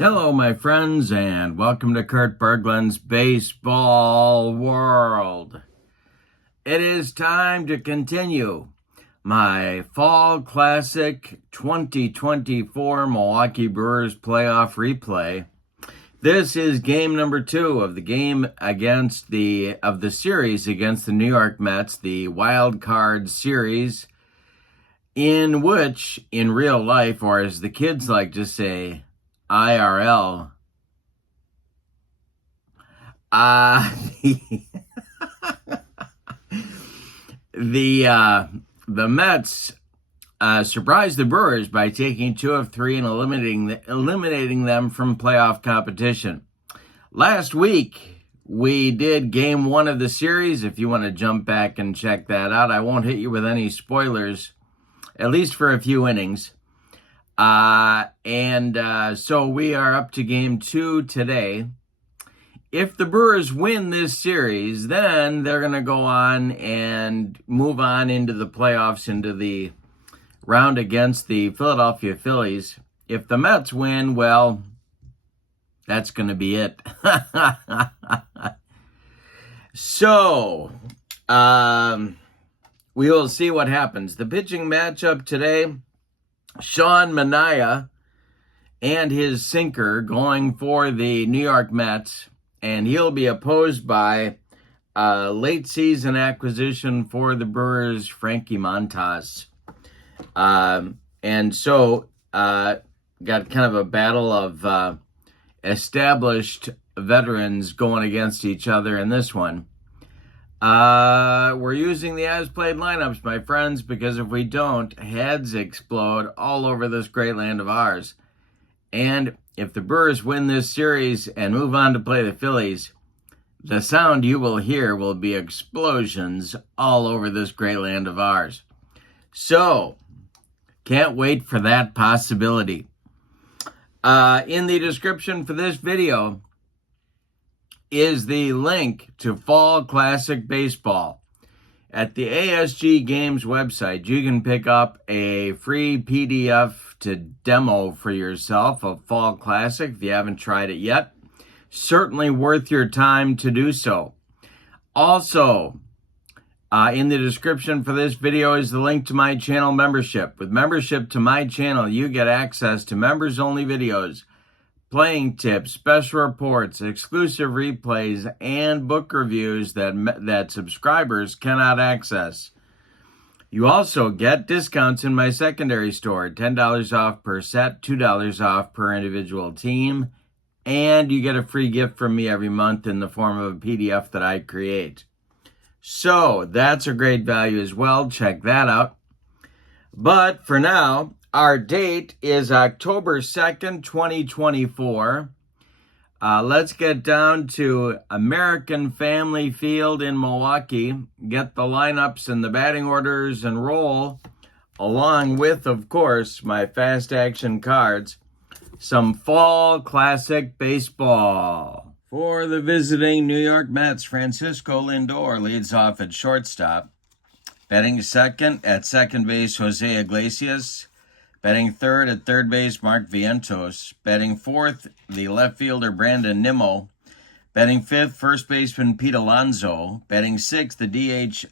Hello, my friends, and welcome to Kurt Berglund's Baseball World. It is time to continue my Fall Classic 2024 Milwaukee Brewers playoff replay. This is game number 2 of the game against the series against the New York Mets, the wild card series, in which, in real life, or as the kids like to say, IRL. The Mets surprised the Brewers by taking 2 of 3 and eliminating them from playoff competition. Last week, we did game 1 of the series. If you want to jump back and check that out, I won't hit you with any spoilers, at least for a few innings. So we are up to game 2 today. If the Brewers win this series, then they're going to go on and move on into the playoffs, into the round against the Philadelphia Phillies. If the Mets win, well, that's going to be it. So, we will see what happens. The pitching matchup today, Sean Manaea and his sinker going for the New York Mets, and he'll be opposed by late season acquisition for the Brewers, Frankie Montas. Got kind of a battle of established veterans going against each other in this one. We're using the as-played lineups, my friends, because if we don't, heads explode all over this great land of ours. And if the Brewers win this series and move on to play the Phillies, the sound you will hear will be explosions all over this great land of ours. So, can't wait for that possibility. In the description for this video is the link to Fall Classic Baseball. At the ASG Games website, you can pick up a free PDF to demo for yourself of Fall Classic if you haven't tried it yet. Certainly worth your time to do so. Also, in the description for this video is the link to my channel membership. With membership to my channel, you get access to members-only videos, playing tips, special reports, exclusive replays, and book reviews that subscribers cannot access. You also get discounts in my secondary store, $10 off per set, $2 off per individual team, and you get a free gift from me every month in the form of a PDF that I create. So that's a great value as well. Check that out. But for now, our date is October 2nd, 2024. Let's get down to American Family Field in Milwaukee, get the lineups and the batting orders and roll, along with, of course, my fast action cards, some Fall Classic Baseball. For the visiting New York Mets, Francisco Lindor leads off at shortstop. Batting second at second base, Jose Iglesias. Batting third at third base, Mark Vientos. Batting fourth, the left fielder, Brandon Nimmo. Batting fifth, first baseman, Pete Alonso. Batting sixth, the DH,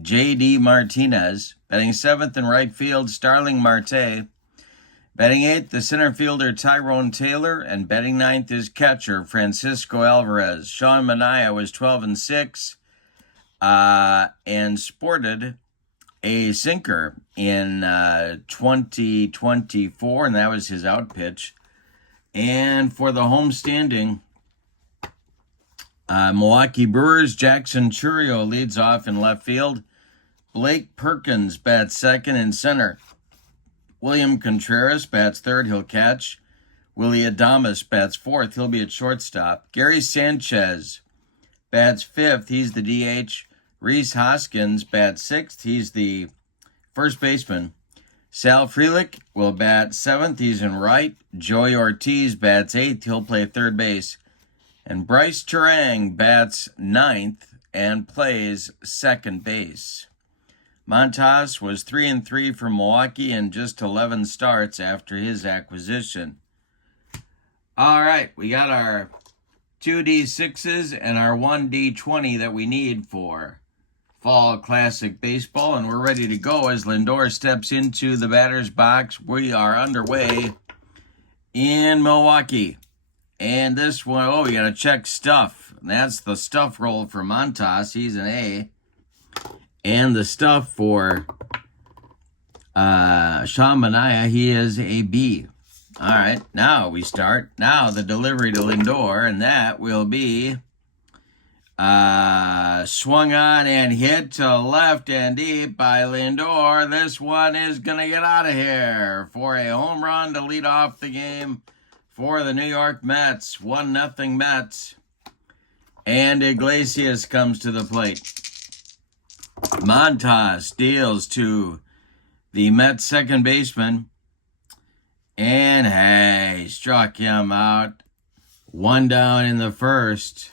J.D. Martinez. Batting seventh in right field, Starling Marte. Batting eighth, the center fielder, Tyrone Taylor. And batting ninth is catcher, Francisco Alvarez. Sean Manaea was 12-6 and sported a sinker in 2024, and that was his out pitch. And for the home standing, Milwaukee Brewers, Jackson Chourio leads off in left field. Blake Perkins bats second in center. William Contreras bats third, he'll catch. Willie Adames bats fourth, he'll be at shortstop. Gary Sanchez bats fifth, he's the DH. Rhys Hoskins bats sixth. He's the first baseman. Sal Frelick will bat seventh. He's in right. Joey Ortiz bats eighth. He'll play third base. And Bryce Turang bats ninth and plays second base. Montas was 3-3 for Milwaukee in just 11 starts after his acquisition. All right, we got our 2D6s and our 1D20 that we need for Fall Classic Baseball, and we're ready to go as Lindor steps into the batter's box. We are underway in Milwaukee. And this one, oh, we got to check stuff. That's the stuff roll for Montas. He's an A. And the stuff for Sean Manaea, he is a B. All right, now we start. Now the delivery to Lindor, and that will be swung on and hit to left and deep by Lindor. This one is going to get out of here for a home run to lead off the game for the New York Mets. 1-0 Mets. And Iglesias comes to the plate. Montas deals to the Mets second baseman. And hey, struck him out. 1 down in the first.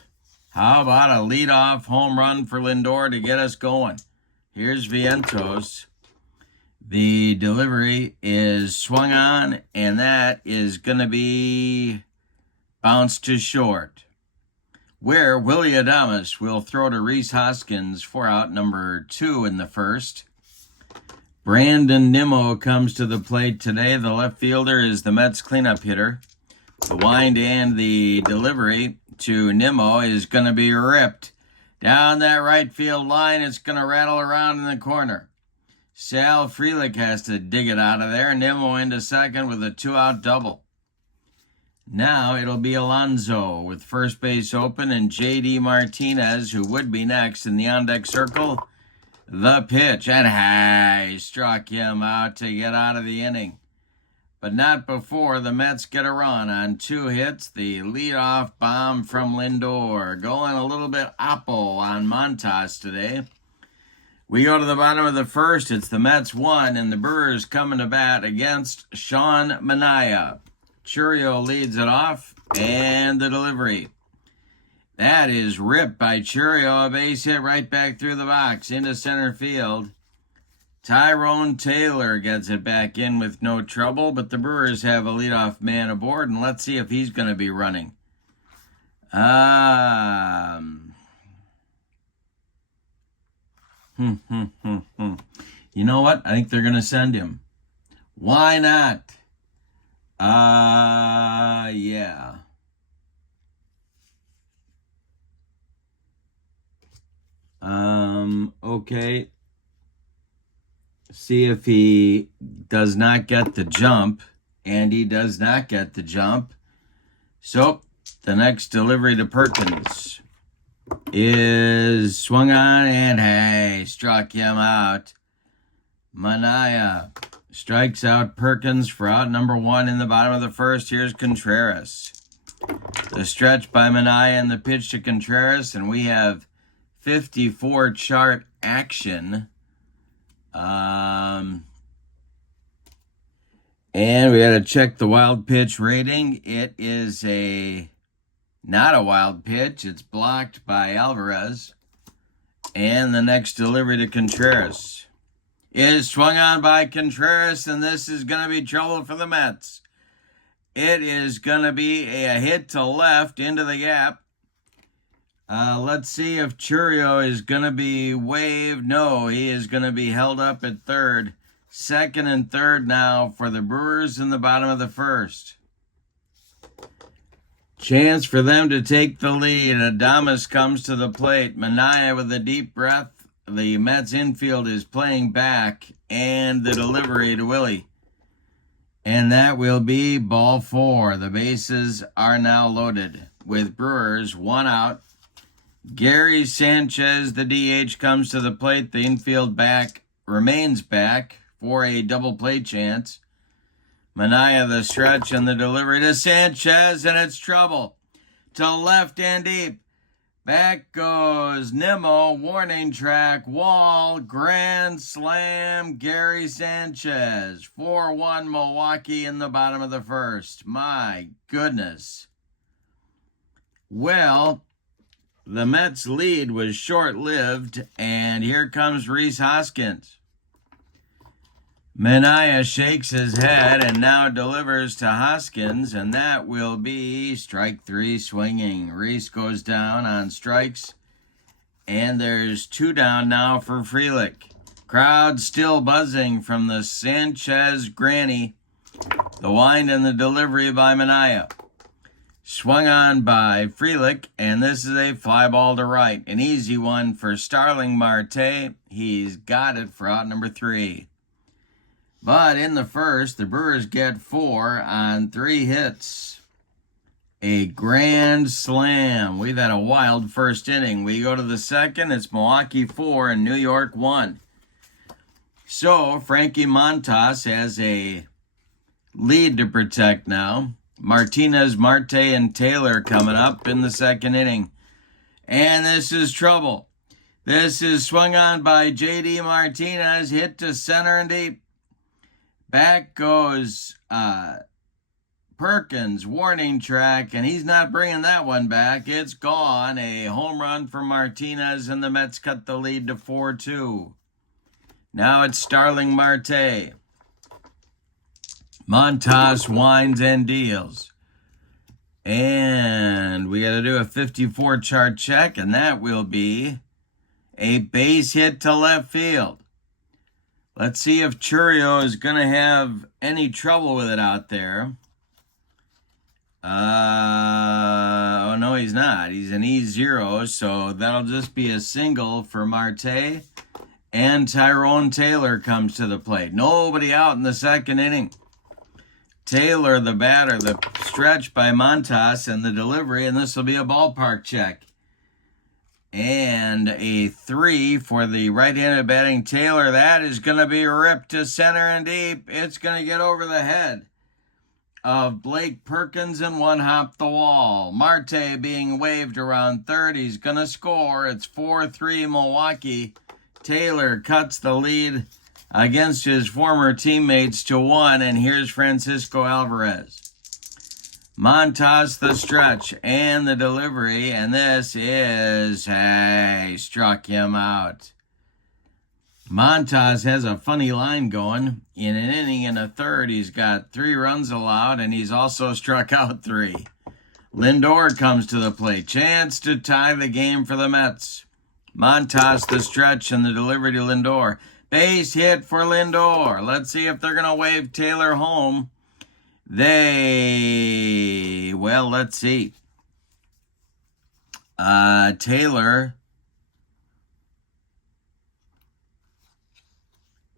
How about a leadoff home run for Lindor to get us going? Here's Vientos. The delivery is swung on, and that is going to be bounced to short. Where Willie Adames will throw to Rhys Hoskins for out number 2 in the first. Brandon Nimmo comes to the plate today. The left fielder is the Mets cleanup hitter. The wind and the delivery to Nimmo is going to be ripped down that right field line. It's going to rattle around in the corner. Sal Frelick has to dig it out of there. Nimmo into second with a 2-out double. Now it'll be Alonso with first base open and J.D. Martinez, who would be next in the on-deck circle. The pitch, and he struck him out to get out of the inning. But not before the Mets get a run on 2 hits. The leadoff bomb from Lindor. Going a little bit oppo on Montas today. We go to the bottom of the first. It's the Mets 1 and the Brewers coming to bat against Sean Manaea. Chourio leads it off, and the delivery. That is ripped by Chourio. A base hit right back through the box into center field. Tyrone Taylor gets it back in with no trouble, but the Brewers have a leadoff man aboard, and let's see if he's going to be running. You know what? I think they're going to send him. Why not? Yeah. Okay. See if he does not get the jump. And he does not get the jump. So, the next delivery to Perkins is swung on and hey, struck him out. Manaea strikes out Perkins for out number 1 in the bottom of the first. Here's Contreras. The stretch by Manaea and the pitch to Contreras, and we have 54 chart action. And we got to check the wild pitch rating. It is not a wild pitch. It's blocked by Alvarez. And the next delivery to Contreras is swung on by Contreras, and this is going to be trouble for the Mets. It is going to be a hit to left into the gap. Let's see if Chourio is going to be waived. No, he is going to be held up at third. Second and third now for the Brewers in the bottom of the first. Chance for them to take the lead. Adames comes to the plate. Manaea with a deep breath. The Mets infield is playing back. And the delivery to Willie. And that will be ball 4. The bases are now loaded with Brewers 1 out. Gary Sanchez, the DH, comes to the plate. The infield back remains back for a double play chance. Manaea the stretch and the delivery to Sanchez, and it's trouble. To left and deep. Back goes Nimmo, warning track, wall, grand slam, Gary Sanchez. 4-1 Milwaukee in the bottom of the first. My goodness. Well, the Mets' lead was short-lived, and here comes Rhys Hoskins. Mania shakes his head and now delivers to Hoskins, and that will be strike 3 swinging. Reese goes down on strikes, and there's 2 down now for Frelick. Crowd still buzzing from the Sanchez granny. The wind and the delivery by Mania. Swung on by Frelick, and this is a fly ball to right. An easy one for Starling Marte. He's got it for out number 3. But in the first, the Brewers get 4 on 3 hits. A grand slam. We've had a wild first inning. We go to the second. It's Milwaukee 4 and New York 1. So Frankie Montas has a lead to protect now. Martinez, Marte, and Taylor coming up in the second inning. And this is trouble. This is swung on by J.D. Martinez, hit to center and deep. Back goes Perkins, warning track, and he's not bringing that one back. It's gone. A home run for Martinez, and the Mets cut the lead to 4-2. Now it's Starling Marte. Montas winds and deals. And we got to do a 54 chart check, and that will be a base hit to left field. Let's see if Churio is going to have any trouble with it out there. Oh, no, he's not. He's an E0, so that'll just be a single for Marte. And Tyrone Taylor comes to the plate. Nobody out in the second inning. Taylor, the batter, the stretch by Montas, and the delivery, and this will be a ballpark check. And a 3 for the right-handed batting Taylor. That is going to be ripped to center and deep. It's going to get over the head of Blake Perkins and one hop the wall. Marte being waved around third. He's going to score. It's 4-3 Milwaukee. Taylor cuts the lead against his former teammates to 1, and here's Francisco Alvarez. Montas the stretch and the delivery, and this is, struck him out. Montas has a funny line going. In an inning and a third, he's got 3 runs allowed, and he's also struck out 3. Lindor comes to the plate. Chance to tie the game for the Mets. Montas the stretch and the delivery to Lindor. Base hit for Lindor. Let's see if they're going to wave Taylor home. Let's see. Taylor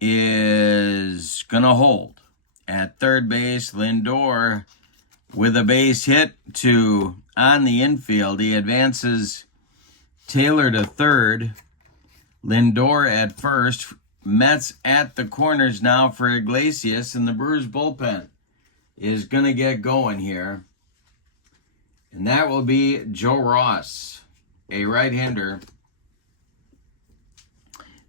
is going to hold at third base. Lindor with a base hit to on the infield. He advances Taylor to third. Lindor at first. Mets at the corners now for Iglesias, and the Brewers bullpen is going to get going here. And that will be Joe Ross, a right-hander.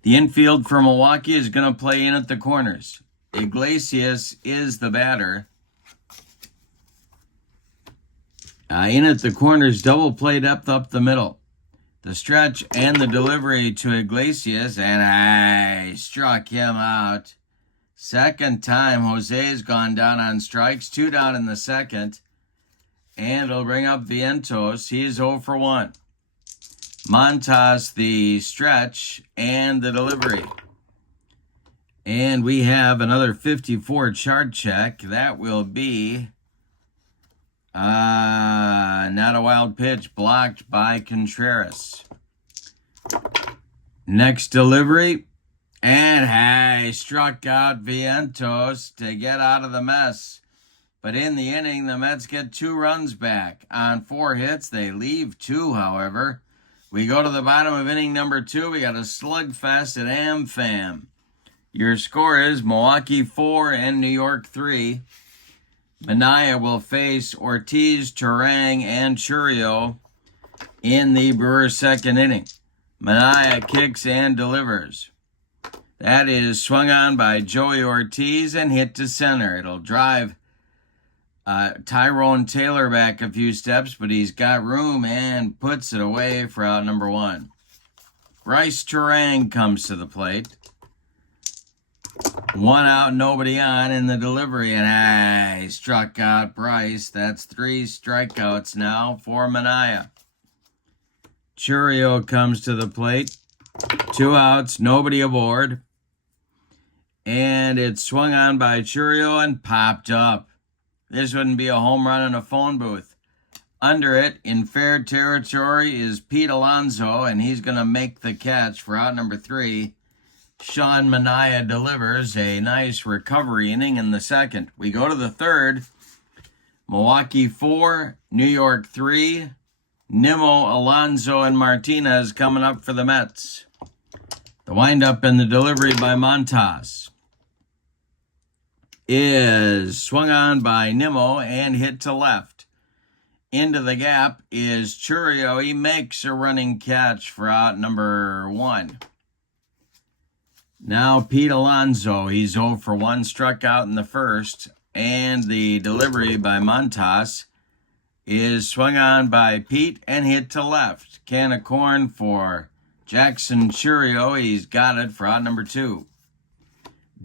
The infield for Milwaukee is going to play in at the corners. Iglesias is the batter. In at the corners, double play depth up the middle. The stretch and the delivery to Iglesias, and struck him out. Second time, Jose's gone down on strikes. 2 down in the second. And it'll bring up Vientos. He's 0 for 1. Montas the stretch and the delivery. And we have another 54 chart check. That will be not a wild pitch, blocked by Contreras. Next delivery. And struck out Vientos to get out of the mess. But in the inning, the Mets get 2 runs back. On 4 hits, they leave 2, however. We go to the bottom of inning number 2. We got a slugfest at AmFam. Your score is Milwaukee 4 and New York 3. Mania will face Ortiz, Turang, and Churio in the Brewers' second inning. Mania kicks and delivers. That is swung on by Joey Ortiz and hit to center. It'll drive Tyrone Taylor back a few steps, but he's got room and puts it away for out number 1. Bryce Turang comes to the plate. 1 out, nobody on in the delivery, and he struck out Bryce. That's 3 strikeouts now for Manaea. Churio comes to the plate. 2 outs, nobody aboard. And it's swung on by Churio and popped up. This wouldn't be a home run in a phone booth. Under it, in fair territory, is Pete Alonso, and he's going to make the catch for out number 3. Sean Manaea delivers a nice recovery inning in the second. We go to the third. Milwaukee 4, New York 3. Nimmo, Alonso, and Martinez coming up for the Mets. The windup and the delivery by Montas is swung on by Nimmo and hit to left. Into the gap is Churio. He makes a running catch for out number 1. Now Pete Alonso, he's 0 for 1, struck out in the first, and the delivery by Montas is swung on by Pete and hit to left. Can of corn for Jackson Churio. He's got it for out number 2.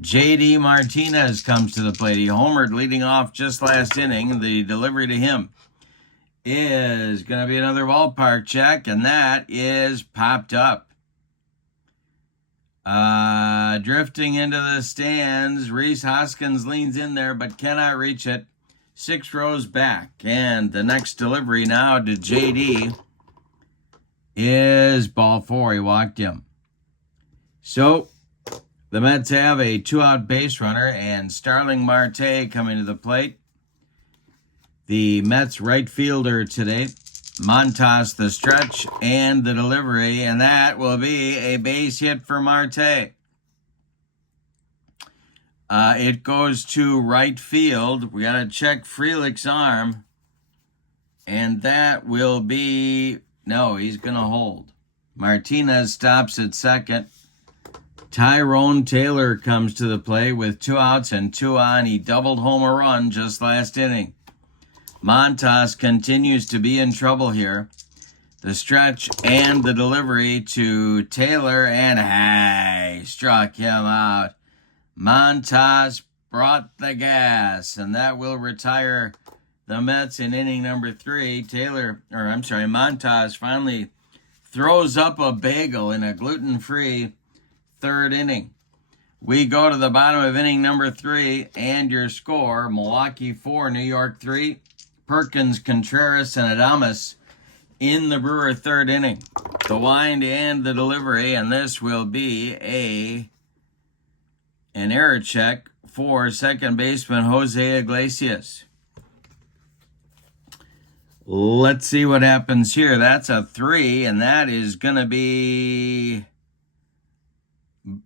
J.D. Martinez comes to the plate. He homered leading off just last inning. The delivery to him is going to be another ballpark check, and that is popped up. Drifting into the stands, Rhys Hoskins leans in there but cannot reach it. 6 rows back, and the next delivery now to JD is ball 4. He walked him. So the Mets have a 2-out base runner and Starling Marte coming to the plate. The Mets right fielder today, Montas the stretch and the delivery, and that will be a base hit for Marte. It goes to right field. We got to check Frelick's arm, and that will be, no, he's going to hold. Martinez stops at second. Tyrone Taylor comes to the plate with 2 outs and 2 on. He doubled home a run just last inning. Montas continues to be in trouble here. The stretch and the delivery to Taylor, and struck him out. Montas brought the gas, and that will retire the Mets in inning number 3. Montas finally throws up a bagel in a gluten-free third inning. We go to the bottom of inning number 3, and your score, Milwaukee 4, New York 3. Perkins, Contreras, and Adames in the Brewer third inning. The wind and the delivery, and this will be an error check for second baseman Jose Iglesias. Let's see what happens here. That's a 3, and that is going to be...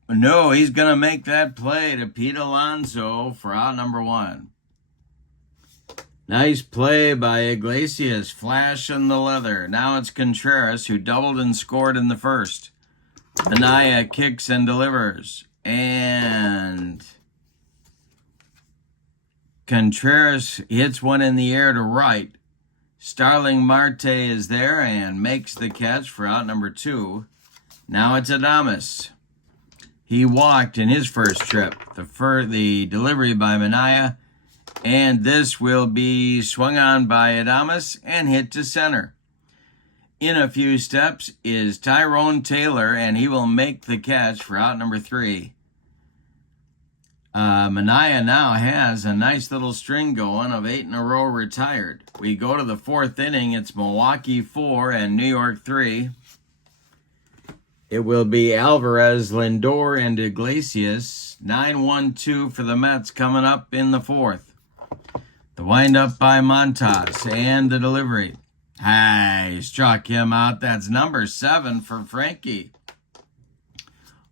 No, he's going to make that play to Pete Alonso for out number 1. Nice play by Iglesias, flashing the leather. Now it's Contreras, who doubled and scored in the first. Manaea kicks and delivers. And Contreras hits one in the air to right. Starling Marte is there and makes the catch for out number 2. Now it's Adames. He walked in his first trip. The delivery by Manaea. And this will be swung on by Adames and hit to center. In a few steps is Tyrone Taylor, and he will make the catch for out number 3. Manaea now has a nice little string going of 8 in a row retired. We go to the 4th inning. It's Milwaukee 4 and New York 3. It will be Alvarez, Lindor, and Iglesias. 9-1-2 for the Mets coming up in the 4th. The windup by Montas and the delivery. He struck him out. That's number 7 for Frankie.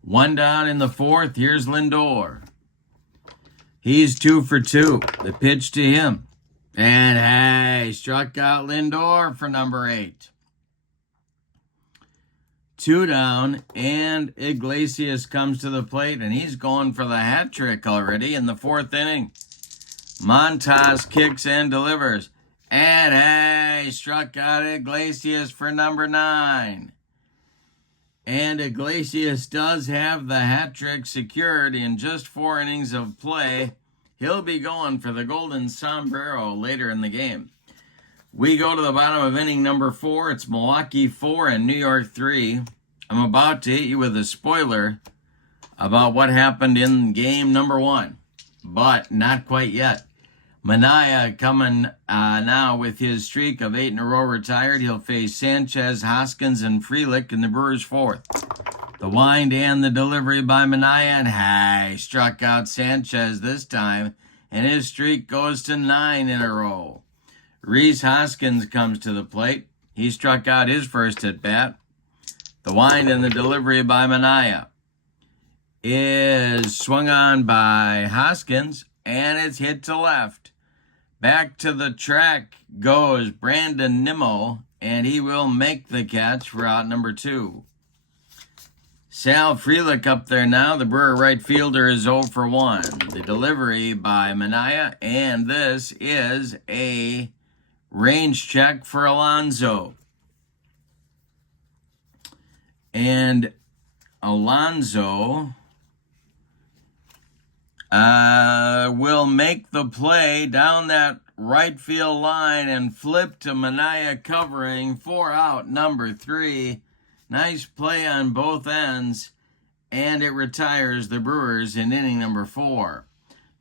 1 down in the 4th. Here's Lindor. He's 2 for 2. The pitch to him. And struck out Lindor for number 8. 2 down, and Iglesias comes to the plate, and he's going for the hat trick already in the 4th inning. Montas kicks and delivers. And struck out Iglesias for number 9. And Iglesias does have the hat trick secured in just 4 innings of play. He'll be going for the Golden Sombrero later in the game. We go to the bottom of inning number 4. It's Milwaukee 4 and New York 3. I'm about to hit you with a spoiler about what happened in game number 1, but not quite yet. Manaea coming now with his streak of 8 in a row retired. He'll face Sanchez, Hoskins, and Frelick in the Brewers' 4th. The wind and the delivery by Manaea, and he struck out Sanchez this time, and his streak goes to 9 in a row. Rhys Hoskins comes to the plate. He struck out his first at bat. The wind and the delivery by Manaea is swung on by Hoskins, and it's hit to left. Back to the track goes Brandon Nimmo, and he will make the catch for out number 2. Sal Frelick up there now. The Brewer right fielder is 0 for 1. The delivery by Manaea, and this is a range check for Alonso. And Alonso will make the play down that right field line and flip to Manaea covering for out number 3. Nice play on both ends, and it retires the Brewers in inning number 4.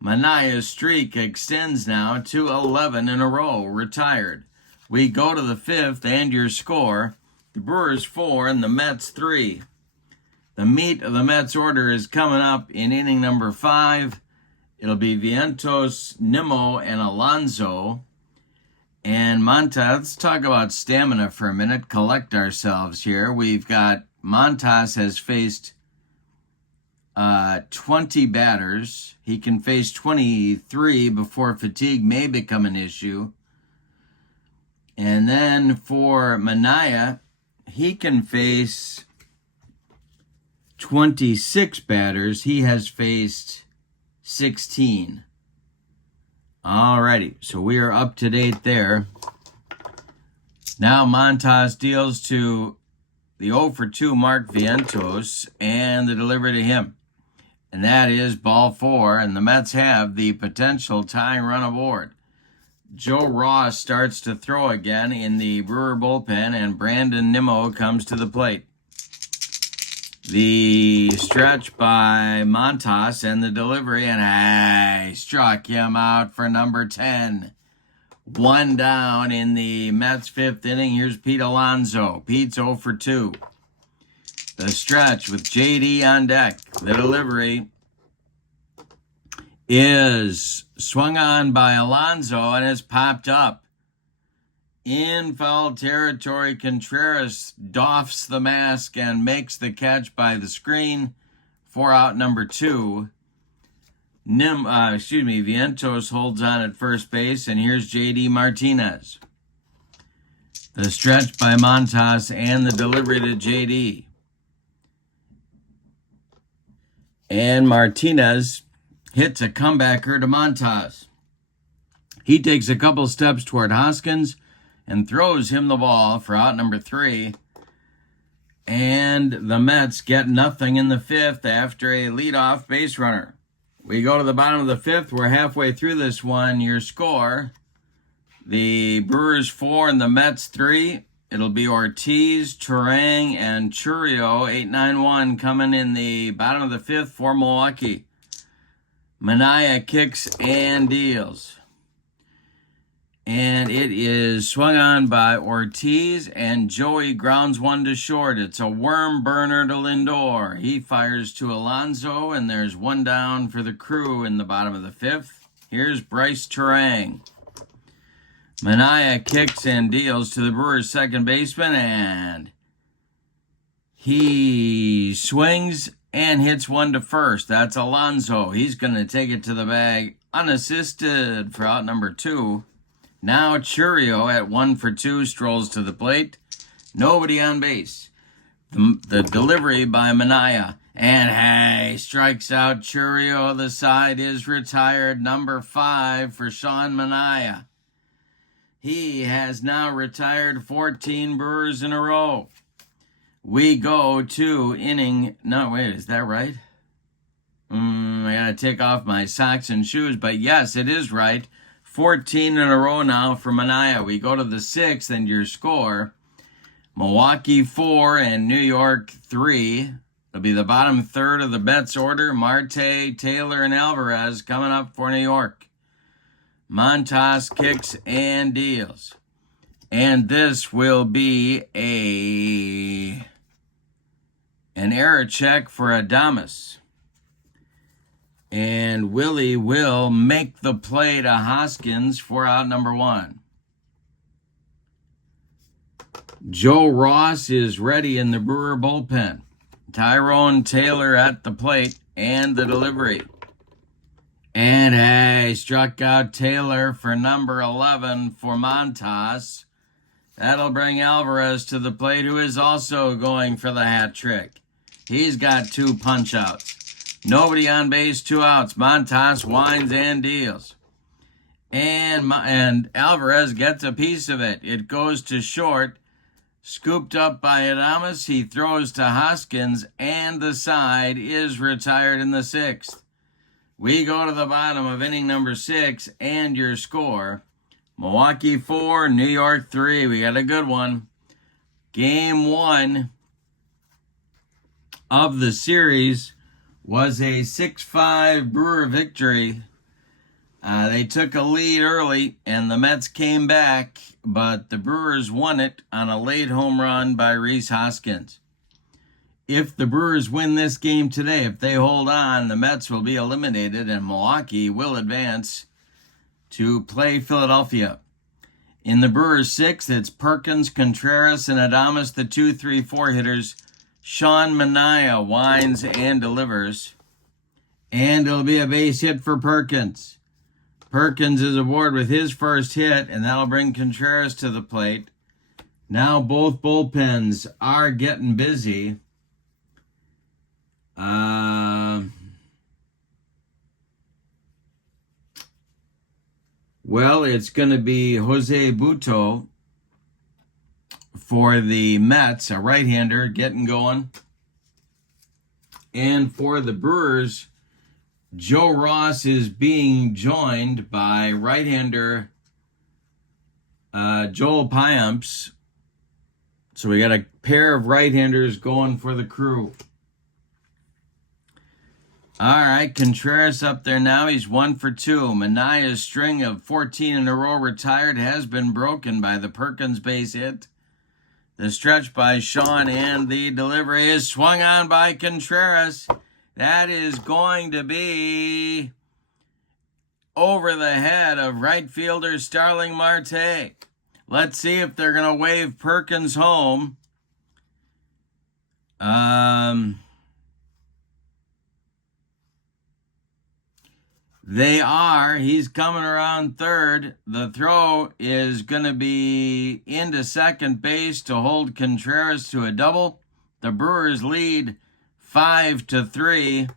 Manaea's streak extends now to 11 in a row, retired. We go to the 5th, and your score, the Brewers 4 and the Mets 3. The meat of the Mets order is coming up in inning number 5. It'll be Vientos, Nimmo, and Alonso. And Montas, let's talk about stamina for a minute, collect ourselves here. We've got Montas has faced 20 batters. He can face 23 before fatigue may become an issue. And then for Manaea, he can face 26 batters. He has faced 16. Alrighty, so we are up to date there. Now Montas deals to the 0 for 2 Mark Vientos and the delivery to him. And that is ball 4, and the Mets have the potential tying run aboard. Joe Ross starts to throw again in the Brewer bullpen, and Brandon Nimmo comes to the plate. The stretch by Montas and the delivery, and he struck him out for number 10. 1 down in the Mets' 5th inning. Here's Pete Alonso. Pete's 0 for 2. The stretch with JD on deck. The delivery is swung on by Alonso, and it's popped up. In foul territory, Contreras doffs the mask and makes the catch by the screen for out number 2. Vientos holds on at first base, and here's J.D. Martinez. The stretch by Montas and the delivery to J.D. And Martinez hits a comebacker to Montas. He takes a couple steps toward Hoskins and throws him the ball for out number 3. And the Mets get nothing in the 5th after a leadoff base runner. We go to the bottom of the 5th. We're halfway through this one. Your score, the Brewers 4 and the Mets 3. It'll be Ortiz, Turang, and Churio, 8-9-1, coming in the bottom of the 5th for Milwaukee. Manaea kicks and deals. And it is swung on by Ortiz, and Joey grounds one to short. It's a worm burner to Lindor. He fires to Alonso, and there's 1 down for the Crew in the bottom of the 5th. Here's Bryce Turang. Manaea kicks and deals to the Brewers' second baseman, and he swings and hits one to first. That's Alonso. He's going to take it to the bag unassisted for out number 2. Now Churio at 1 for 2 strolls to the plate. Nobody on base. The delivery by Manaea. And he strikes out Churio. The side is retired. Number 5 for Sean Manaea. He has now retired 14 Brewers in a row. we go to inning. No, wait, is that right? I gotta take off my socks and shoes, but yes, it is right. 14 in a row now for Mania. We go to the 6th, and your score: Milwaukee 4 and New York 3. It'll be the bottom third of the Mets order. Marte, Taylor, and Alvarez coming up for New York. Montas kicks and deals. And this will be an error check for Adames. And Willie will make the play to Hoskins for out number 1. Joe Ross is ready in the Brewer bullpen. Tyrone Taylor at the plate and the delivery. And hey, struck out Taylor for number 11 for Montas. That'll bring Alvarez to the plate, who is also going for the hat trick. He's got 2 punch-outs. Nobody on base, 2 outs. Montas winds and deals. And Alvarez gets a piece of it. It goes to short. Scooped up by Adames. He throws to Hoskins, and the side is retired in the 6th. We go to the bottom of inning number 6, and your score: Milwaukee 4, New York 3. We got a good one. Game 1 of the series was a 6-5 Brewer victory. They took a lead early, and the Mets came back, but the Brewers won it on a late home run by Rhys Hoskins. If the Brewers win this game today, if they hold on, the Mets will be eliminated, and Milwaukee will advance to play Philadelphia. In the Brewers 6th, it's Perkins, Contreras, and Adames, the 2-3-4 hitters. Sean Manaea winds and delivers. And it'll be a base hit for Perkins. Perkins is aboard with his first hit, and that'll bring Contreras to the plate. Now both bullpens are getting busy. Well, it's going to be Jose Butto for the Mets, a right-hander getting going. And for the Brewers, Joe Ross is being joined by right-hander Joel Payamps. So we got a pair of right-handers going for the Crew. All right, Contreras up there now. He's 1 for 2. Manaea's string of 14 in a row retired has been broken by the Perkins base hit. The stretch by Sean, and the delivery is swung on by Contreras. That is going to be over the head of right fielder Starling Marte. Let's see if they're going to wave Perkins home. They are. He's coming around third. The throw is going to be into second base to hold Contreras to a double. The Brewers lead 5-3.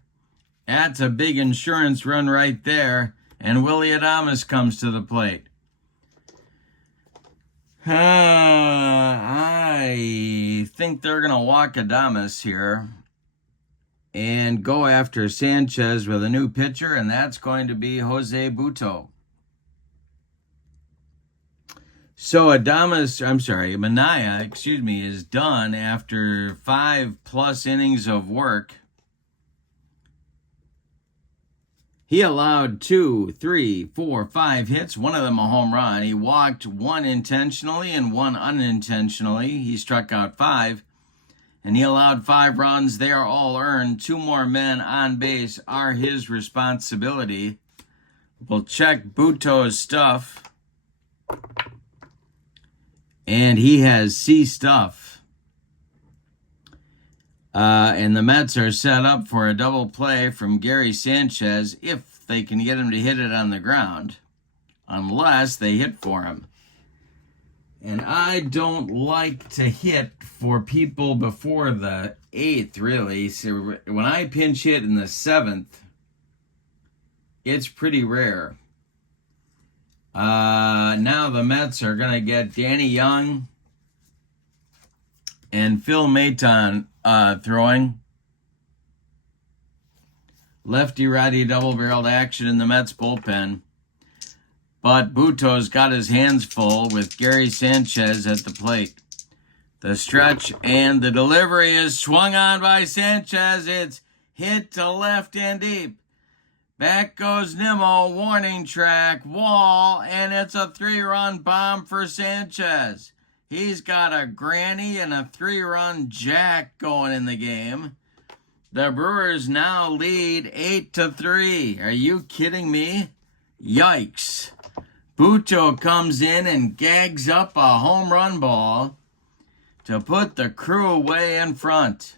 That's a big insurance run right there. And Willie Adames comes to the plate. I think they're going to walk Adames here and go after Sanchez with a new pitcher, and that's going to be Jose Butto. So Manaea, is done after 5+ innings of work. He allowed 2, 3, 4, 5 hits, one of them a home run. He walked 1 intentionally and 1 unintentionally. He struck out 5. And he allowed 5 runs. They are all earned. 2 more men on base are his responsibility. We'll check Butto's stuff. And he has C stuff. And the Mets are set up for a double play from Gary Sanchez if they can get him to hit it on the ground. Unless they hit for him. And I don't like to hit for people before the 8th, really. So when I pinch hit in the 7th, it's pretty rare. Now the Mets are going to get Danny Young, And Phil Maton throwing. Lefty-righty double-barreled action in the Mets bullpen. But Buto's got his hands full with Gary Sanchez at the plate. The stretch and the delivery is swung on by Sanchez. It's hit to left and deep. Back goes Nimmo, warning track, wall, and it's a 3-run bomb for Sanchez. He's got a granny and a 3-run jack going in the game. The Brewers now lead 8-3. Are you kidding me? Yikes. Buto comes in and gags up a home run ball to put the Crew away in front.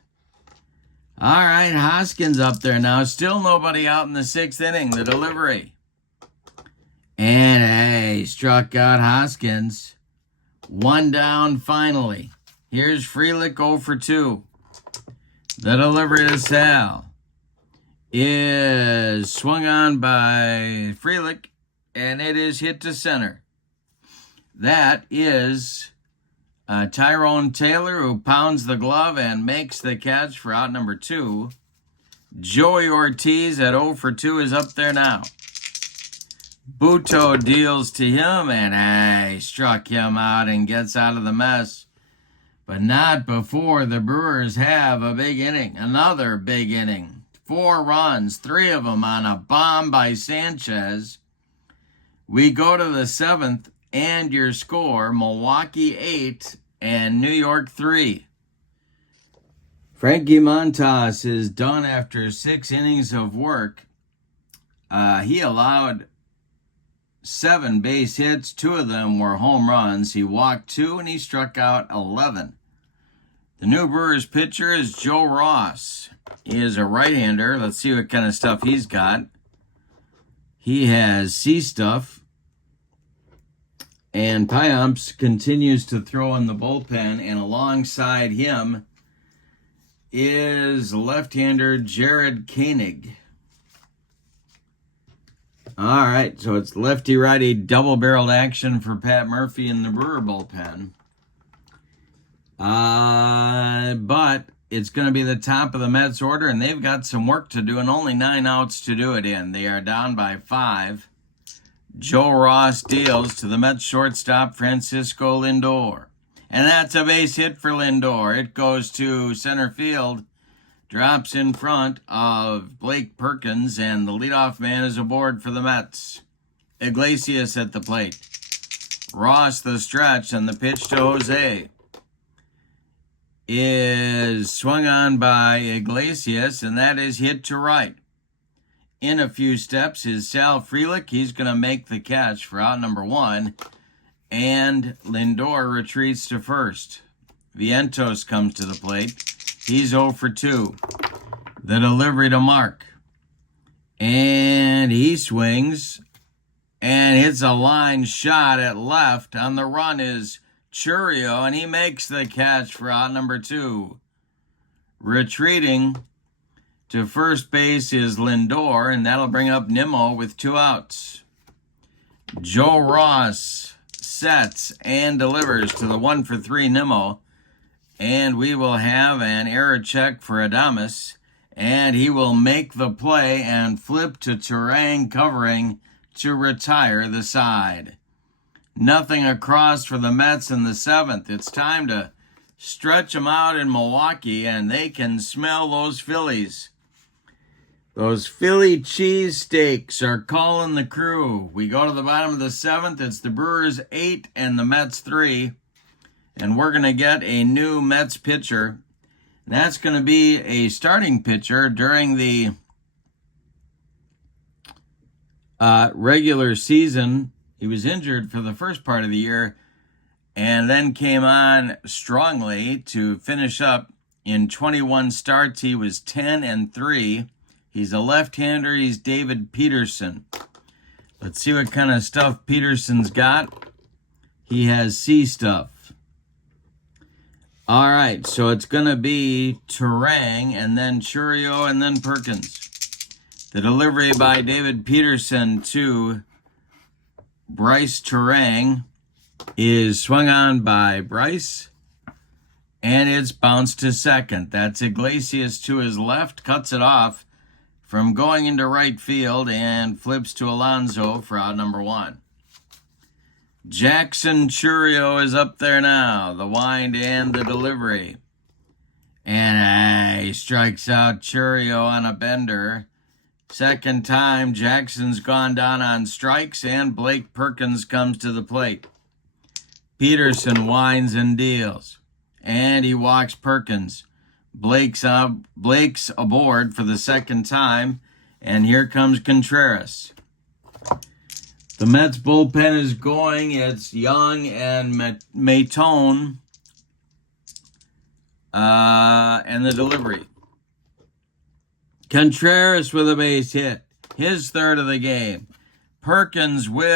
All right, Hoskins up there now. Still nobody out in the 6th inning. The delivery. And hey, struck out Hoskins. 1 down finally. Here's Frelick 0 for 2. The delivery to Sal is swung on by Frelick, and it is hit to center. That is Tyrone Taylor, who pounds the glove and makes the catch for out number 2. Joey Ortiz at 0 for 2 is up there now. Buto deals to him, and he struck him out and gets out of the mess. But not before the Brewers have a big inning. Another big inning. 4 runs, 3 of them on a bomb by Sanchez. We go to the 7th, and your score, Milwaukee 8 and New York 3. Frankie Montas is done after 6 innings of work. He allowed 7 base hits. 2 of them were home runs. He walked 2, and he struck out 11. The new Brewers pitcher is Joe Ross. He is a right-hander. Let's see what kind of stuff he's got. He has C stuff. And Pyumps continues to throw in the bullpen. And alongside him is left-hander Jared Koenig. All right, so it's lefty-righty double-barreled action for Pat Murphy in the Brewer bullpen. But it's going to be the top of the Mets order, and they've got some work to do and only 9 outs to do it in. They are down by 5. Joe Ross deals to the Mets shortstop Francisco Lindor. And that's a base hit for Lindor. It goes to center field, drops in front of Blake Perkins, and the leadoff man is aboard for the Mets. Iglesias at the plate. Ross the stretch, and the pitch to Jose is swung on by Iglesias, and that is hit to right. In a few steps is Sal Frelick. He's going to make the catch for out number 1, and Lindor retreats to first. Vientos comes to the plate. He's 0 for 2. The delivery to Mark, and he swings and hits a line shot at left. On the run is Churio, and he makes the catch for out number 2. Retreating to first base is Lindor, and that'll bring up Nimmo with 2 outs. Joe Ross sets and delivers to the 1 for 3 Nimmo, and we will have an error check for Adames, and he will make the play and flip to Turang covering to retire the side. Nothing across for the Mets in the 7th. It's time to stretch them out in Milwaukee, and they can smell those Phillies. Those Philly cheesesteaks are calling the Crew. We go to the bottom of the 7th. It's the Brewers 8 and the Mets 3. And we're going to get a new Mets pitcher. That's going to be a starting pitcher during the regular season. He was injured for the first part of the year and then came on strongly to finish up. In 21 starts, he was 10-3. He's a left-hander. He's David Peterson. Let's see what kind of stuff Peterson's got. He has C stuff. All right, so it's going to be Turang and then Churio and then Perkins. The delivery by David Peterson to Bryce Turang is swung on by Bryce, and it's bounced to second. That's Iglesias to his left, cuts it off from going into right field and flips to Alonso for out number 1. Jackson Chourio is up there now, the wind and the delivery. And he strikes out Chourio on a bender. Second time, Jackson's gone down on strikes, and Blake Perkins comes to the plate. Peterson winds and deals, and he walks Perkins. Blake's aboard for the second time, and here comes Contreras. The Mets bullpen is going. It's Young and Matone. And the delivery. Contreras with a base hit. His third of the game. Perkins will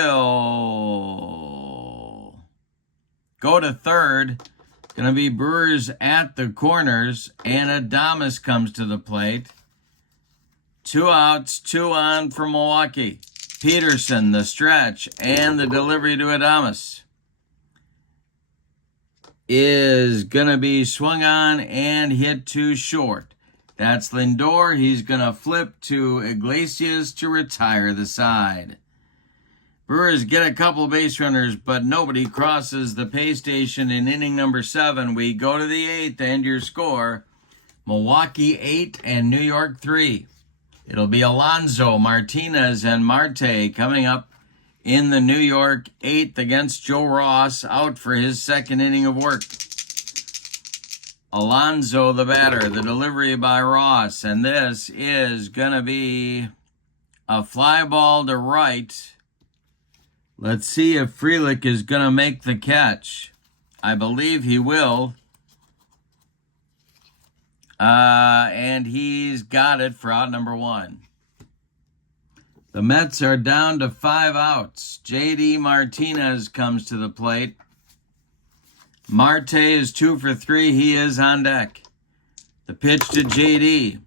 go to third. Going to be Brewers at the corners. And Adames comes to the plate. 2 outs, 2 on for Milwaukee. Peterson, the stretch, and the delivery to Adames is going to be swung on and hit too short. That's Lindor. He's going to flip to Iglesias to retire the side. Brewers get a couple base runners, but nobody crosses the pay station in inning number 7. We go to the 8th, and your score, Milwaukee 8 and New York 3. It'll be Alonso, Martinez, and Marte coming up in the New York 8th against Joe Ross, out for his second inning of work. Alonso, the batter, the delivery by Ross, and this is going to be a fly ball to right. Let's see if Frelick is going to make the catch. I believe he will. And he's got it for out number 1. The Mets are down to 5 outs. J.D. Martinez comes to the plate. Marte is 2 for 3. He is on deck. The pitch to J.D.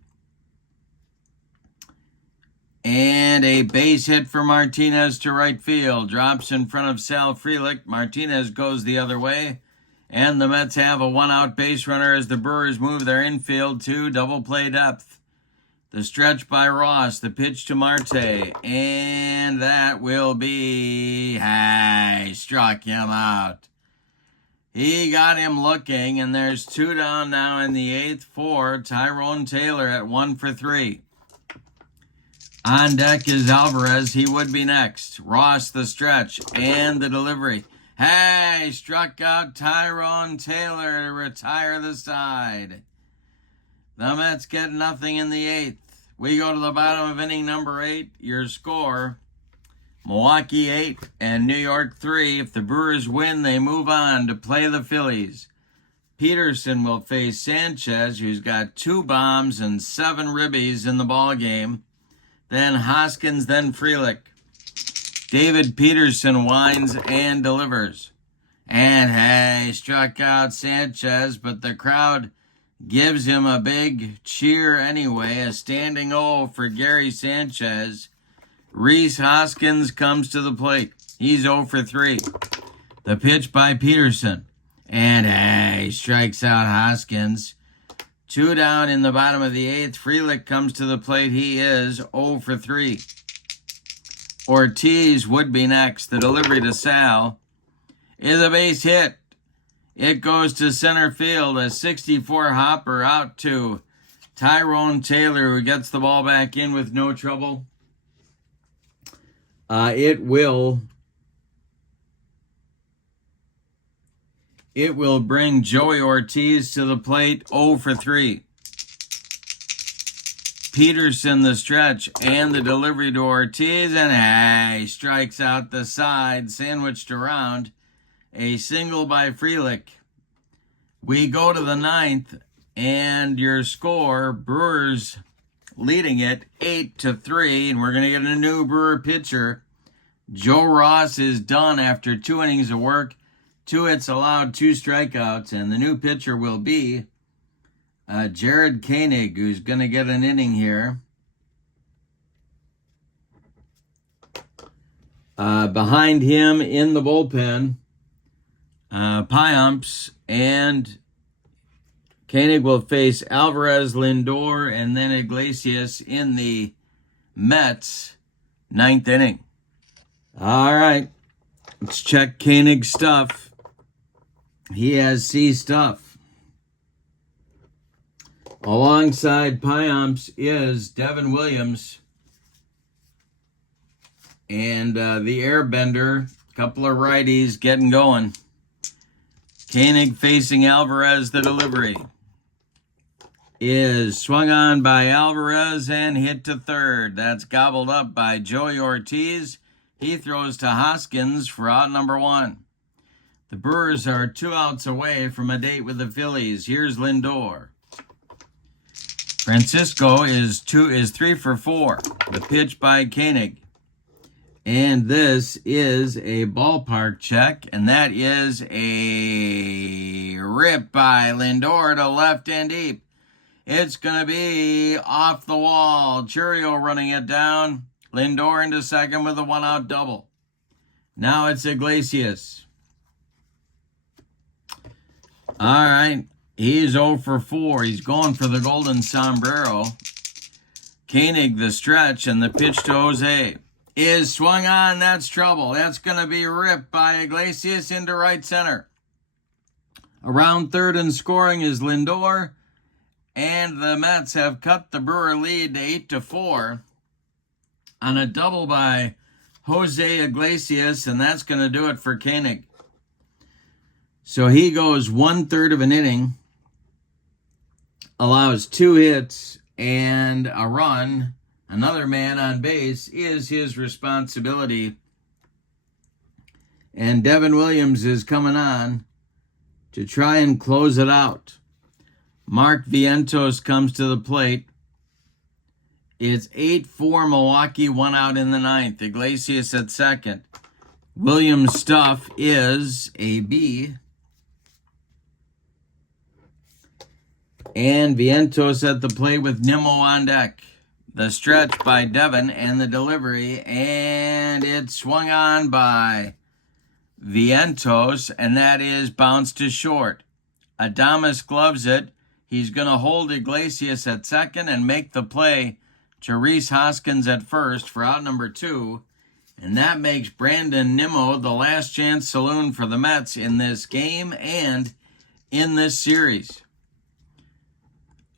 And a base hit for Martinez to right field. Drops in front of Sal Frelick. Martinez goes the other way. And the Mets have a 1-out base runner as the Brewers move their infield to double play depth. The stretch by Ross, the pitch to Marte, and that will be, struck him out. He got him looking, and there's 2 down now in the 8th for Tyrone Taylor at 1 for 3. On deck is Alvarez. He would be next. Ross, the stretch, and the delivery. Struck out Tyrone Taylor to retire the side. The Mets get nothing in the 8th. We go to the bottom of inning number 8. Your score, Milwaukee 8 and New York 3. If the Brewers win, they move on to play the Phillies. Peterson will face Sanchez, who's got 2 bombs and 7 ribbies in the ball game. Then Hoskins, then Frelick. David Peterson winds and delivers. And struck out Sanchez, but the crowd gives him a big cheer anyway. A standing O for Gary Sanchez. Rhys Hoskins comes to the plate. He's 0 for 3. The pitch by Peterson. And he strikes out Hoskins. 2 down in the bottom of the 8th. Frelick comes to the plate. He is 0 for 3. Ortiz would be next. The delivery to Sal is a base hit. It goes to center field. A 64 hopper out to Tyrone Taylor, who gets the ball back in with no trouble. It will bring Joey Ortiz to the plate, 0 for 3. Peterson, the stretch, and the delivery to Ortiz, and he strikes out the side, sandwiched around. A single by Frelick. We go to the 9th, and your score, Brewers leading it 8-3, and we're going to get a new Brewer pitcher. Joe Ross is done after 2 innings of work. 2 hits allowed, 2 strikeouts, and the new pitcher will be Jared Koenig, who's going to get an inning here. Behind him in the bullpen, Pyumps and Koenig will face Alvarez, Lindor, and then Iglesias in the Mets' ninth inning. All right, let's check Koenig's stuff. He has C stuff. Alongside Pyamps is Devin Williams and the Airbender. Couple of righties getting going. Koenig facing Alvarez. The delivery is swung on by Alvarez and hit to third. That's gobbled up by Joey Ortiz. He throws to Hoskins for out number 1. The Brewers are 2 outs away from a date with the Phillies. Here's Lindor. Francisco is 3 for 4. The pitch by Koenig. And this is a ballpark check, and that is a rip by Lindor to left and deep. It's going to be off the wall. Churio running it down. Lindor into second with a 1-out double. Now it's Iglesias. All right. He's 0 for 4. He's going for the golden sombrero. Koenig, the stretch, and the pitch to Jose is swung on. That's trouble. That's going to be ripped by Iglesias into right center. Around third and scoring is Lindor. And the Mets have cut the Brewer lead to 8 to 4 on a double by Jose Iglesias, and that's going to do it for Koenig. So he goes 1/3 of an inning, allows 2 hits and a run. Another man on base is his responsibility. And Devin Williams is coming on to try and close it out. Mark Vientos comes to the plate. It's 8-4 Milwaukee, 1 out in the 9th. Iglesias at second. Williams' stuff is a B. And Vientos at the plate with Nimmo on deck. The stretch by Devin and the delivery, and it's swung on by Vientos, and that is bounced to short. Adames gloves it. He's going to hold Iglesias at second and make the play to Rhys Hoskins at first for out number 2. And that makes Brandon Nimmo the last chance saloon for the Mets in this game and in this series.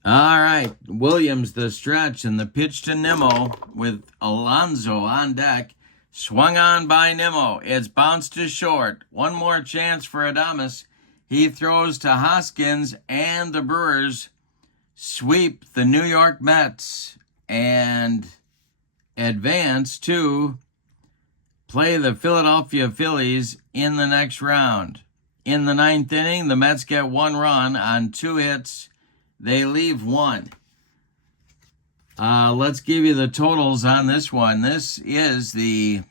All right, Williams the stretch and the pitch to Nimmo with Alonso on deck. Swung on by Nimmo. It's bounced to short. One more chance for Adames. He throws to Hoskins, and the Brewers sweep the New York Mets and advance to play the Philadelphia Phillies in the next round. In the 9th inning, the Mets get 1 run on 2 hits. They leave 1. Let's give you the totals on this one. This is the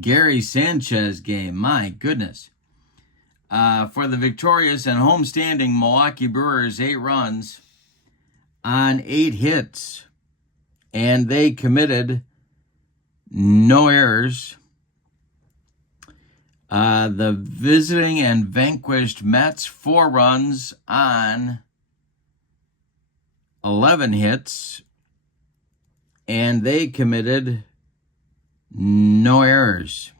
Gary Sanchez game. My goodness. For the victorious and homestanding Milwaukee Brewers, 8 runs on 8 hits. And they committed no errors. The visiting and vanquished Mets, 4 runs on 11 hits, and they committed no errors.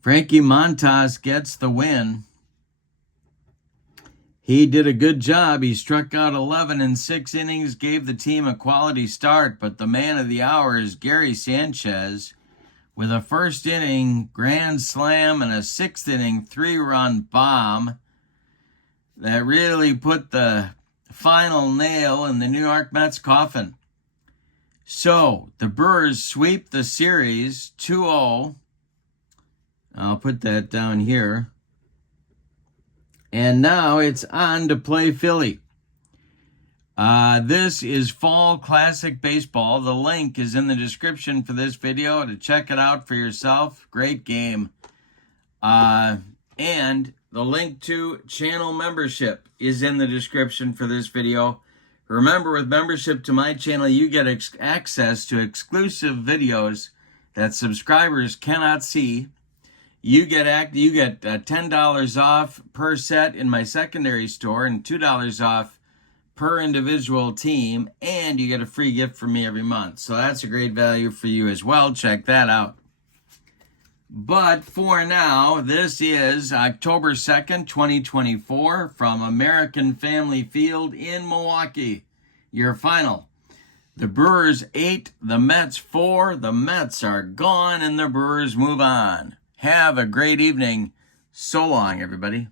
Frankie Montas gets the win. He did a good job. He struck out 11 in 6 innings, gave the team a quality start, but the man of the hour is Gary Sanchez with a first inning grand slam and a 6th inning 3-run bomb that really put the final nail in the New York Mets coffin. So, the Brewers sweep the series 2-0. I'll put that down here. And now it's on to play Philly. This is Fall Classic Baseball. The link is in the description for this video to check it out for yourself. Great game. And the link to channel membership is in the description for this video. Remember, with membership to my channel, you get access to exclusive videos that subscribers cannot see. you get $10 off per set in my secondary store and $2 off per individual team, and you get a free gift from me every month. So that's a great value for you as well. Check that out. But for now, this is October 2nd, 2024 from American Family Field in Milwaukee. Your final. The Brewers 8, the Mets 4. The Mets are gone and the Brewers move on. Have a great evening. So long, everybody.